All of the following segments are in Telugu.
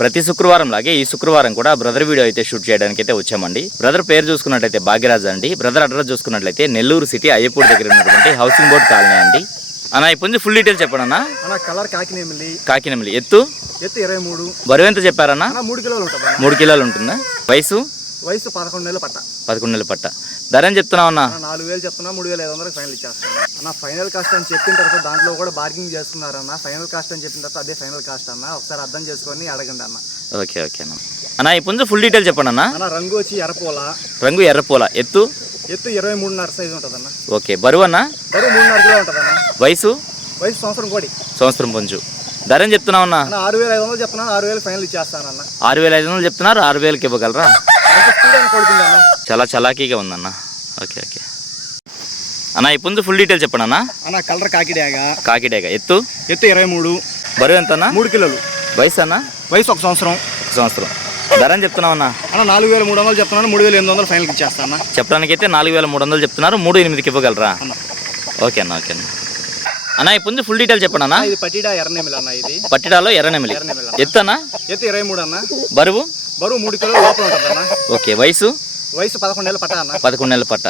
ప్రతి శుక్రవారం లాగే ఈ శుక్రవారం కూడా బ్రదర్ వీడియో అయితే షూట్ చేయడానికి అయితే వచ్చామండి. బ్రదర్ పేరు చూసుకున్నట్లయితే భాగ్యరాజ్ అండి. బ్రదర్ అడ్రస్ చూసుకున్నట్లయితే నెల్లూరు సిటీ అయ్యపూడి దగ్గర ఉన్నటువంటి హౌసింగ్ బోర్డ్ కాలనీ అండి. అన్న ఇప్పుడు ఫుల్ డీటెయిల్స్ చెప్పండి అన్న. కలర్ కాకినెమిలి ఎత్తు 23. బరువు ఎంత చెప్పారన్నా? 3 కిలోలు ఉంటుంది. 3 కిలోలు ఉంటుందా? వయసు 11 నెలల పట్ట. 11 నెలల పట్ట. ధర ఏం చెప్తున్నావు అన్న? 4000 చెప్తున్నా, 3500 ఫైనల్ ఇచ్చేస్తాను అన్న. ఫైనల్ కాస్ట్ అని చెప్పిన తర్వాత దాంట్లో కూడా బార్గింగ్ చేసుకున్నారన్న. ఫైనల్ కాస్ట్ అని చెప్పిన తర్వాత అదే ఫైనల్ కాస్ట్ అన్న. ఒకసారి అర్థం చేసుకొని అడగండి అన్న. ఓకే అన్న ఇప్పుడు ఫుల్ డీటెయిల్ చెప్పండి అన్న. రంగు వచ్చి ఎర్రపోల. రంగు ఎర్రపోల. ఎత్తు 23.5 సైజు ఉంటుంది అన్న. ఓకే. బరువు అన్న? బరువు 3.5 కిలో ఉంటుంది అన్న. వయసు సంవత్సరం కోడి. సంవత్సరం పుంజు. ధర ఏం చెప్తున్నావు అన్న? 6500 చెప్తున్నాను, 6000 ఫైనల్ ఇచ్చేస్తాను అన్న. 6500 చెప్తున్నారు, 6000కి ఇవ్వగలరా? చాలా చలాకీగా ఉందన్న. ఓకే అన్న ఇప్పుడు ఫుల్ డీటెయిల్ చెప్పండి అన్న. కలర్ కాకిడేగ. ఎత్తు 23. బరువు ఎంత అన్న? 3 కిలోలు. వయసు అన్న? వయసు 1 సంవత్సరం. ధర అని చెప్తున్నావు అన్న? 4300 చెప్తున్నాను, 3800 ఫైనల్ ఇచ్చేస్తాను. చెప్పడానికి అయితే 4300 చెప్తున్నారు, 3800కి ఇవ్వగలరా? ఓకే అన్న అన్న ఇప్పుడు ఫుల్ డీటెయిల్ చెప్పండి అన్న. ఇది పట్టిడా ఎర్రనెమిలి అన్న. ఇది పట్టిడాలో ఎర్రనెమిలి. ఎత్తు అన్న? ఎత్తు 23 అన్న. బరువు 3 కిలోలు లోపల ఉంటుంది అన్న. ఓకే. వయసు 11 నెలల పట్ట అన్న. 11 నెలల పట్ట.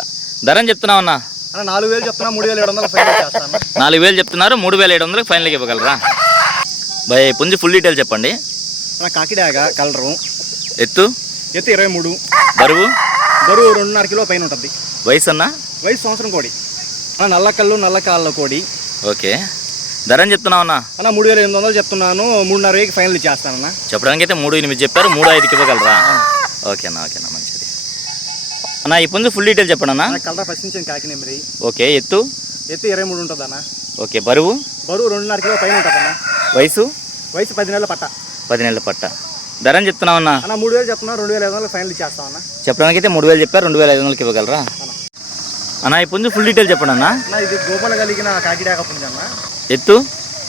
ధర అని చెప్తున్నావు అన్న? 4000 చెప్తున్నా, 3700 ఫైనల్ ఇచ్చేస్తాను. 4000 చెప్తున్నారు, 3700కి ఫైనల్కి ఇవ్వగలరా? భయ్ పుంజు ఫుల్ డీటెయిల్ చెప్పండి. కాకిడాగా కలరు. ఎత్తు 23. బరువు 2.5 కిలో పైన ఉంటుంది. వయసు అన్న? వయసు సంవత్సరం కోడి. నల్ల కళ్ళు నల్ల కాళ్ళ కోడి. ఓకే. ధర అని చెప్తున్నావు అన్న? 3800 చెప్తున్నాను, 3.5కి ఫైనల్ ఇచ్చేస్తానన్న. చెప్పడానికి అయితే 3800 చెప్పారు, 3500కి ఇవ్వగలరా? ఓకే అన్న మంచిది అన్న. ఇప్పుడు ఫుల్ డీటెయిల్ చెప్పండి అన్న. కలర్ ఫస్ట్ నుంచి కాకినెమిలి. ఓకే. ఎత్తు 23 ఉంటుంది అన్న. ఓకే. బరువు 2.5 కిలో పైన ఉంటుంది అన్న. వయసు 10 నెలల పట్ట. 10 నెలల పట్ట. ధర అని చెప్తున్నావు అన్న? 3000 చెప్తున్నా, 2500 ఫైనల్ ఇచ్చేస్తామన్నా. చెప్పడానికి అయితే 3000 చెప్పారు, 2500కి ఇవ్వగలరా? అన్న ఇప్పుడు ఫుల్ డీటెయిల్ చెప్పండి అన్న. ఇది గోపాల కలిగిన కాకిడాక పుంజ అన్న. ఎత్తు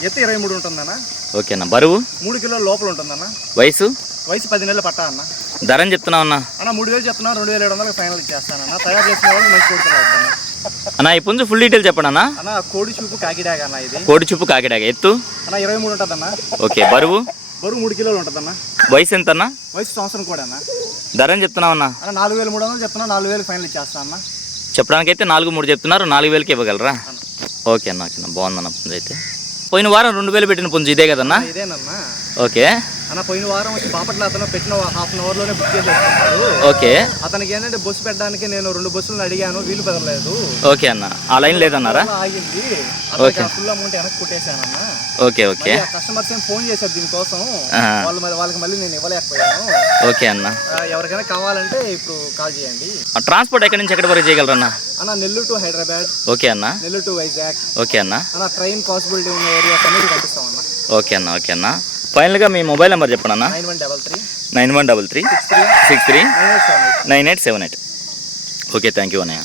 23 ఉంటుందన్న. ఓకే అన్న. బరువు 3 కిలోల లోపల ఉంటుందన్న. వయసు 10 నెలల పట్ట అన్న. ధర అని చెప్తున్నావు అన్న? 3000 చెప్తున్నా, 2700 ఫైనల్ ఇచ్చేస్తానన్న. తయారు చేసిన వాళ్ళు మంచి కొడుతున్నారు అన్న. ఇప్పుడు ఫుల్ డీటెయిల్ చెప్పండి అన్న. కోడి చూపు కాకిడాక అన్న. ఇది కోడి చూపు కాకిడాక. ఎత్తు 23 ఉంటుందన్న. ఓకే. బరువు 3 కిలోలు ఉంటుందన్న. వయసు ఎంత అన్న? వయసు సంవత్సరం కూడా అన్న. ధర అని చెప్తున్నావు అన్న? 4300 చెప్తున్నా, 4000 ఫైనల్ ఇచ్చేస్తా అన్న. చెప్పడానికి అయితే 4,300 చెప్తున్నారు, 4000కి ఇవ్వగలరా? ఓకే అన్న బాగుందన్న పుంజు. అయితే పోయిన వారం 2000 పెట్టిన పుంజు ఇదే కదన్నా? ఇదేనన్నా. ఓకే అన్న పోయిన వారం వచ్చి బాపట్ల అతను పెట్టిన హాఫ్ అన్ అవర్లోనే బుక్ చేసేసుకున్నాడు. ఓకే. అతనికి ఏంటంటే బస్సు పెట్టడానికి నేను 2 బస్సులను అడిగాను, వీలు పెరగలేదు. ఓకే అన్న. ఆ లైన్ లేదన్నారా? ఆగింది. ఫుల్ అమౌంట్ వెనక్కి కొట్టేశానన్న. ఓకే కస్టమర్స్ ఏం ఫోన్ చేశారు దీనికోసం, వాళ్ళకి మళ్ళీ నేను ఇవ్వలేకపోయాను. ఓకే అన్న. ఎవరికైనా కావాలంటే ఇప్పుడు కాల్ చేయండి. ట్రాన్స్పోర్ట్ ఎక్కడి నుంచి ఎక్కడి వరకు చేయగలరన్నా? అన్న నెల్లూరు టు హైదరాబాద్. ఓకే అన్న. నెల్లూరు టు వైజాగ్. ఓకే అన్న. ట్రైన్ పాసిబిలిటీ ఉన్న ఏరియాస్ అన్ని పంపిస్తామన్నా. ఓకే అన్న ఫైనల్గా మీ మొబైల్ నెంబర్ చెప్పండి అన్న. 9133 63 63 9878. ఓకే. థ్యాంక్ యూ అన్నయ్య.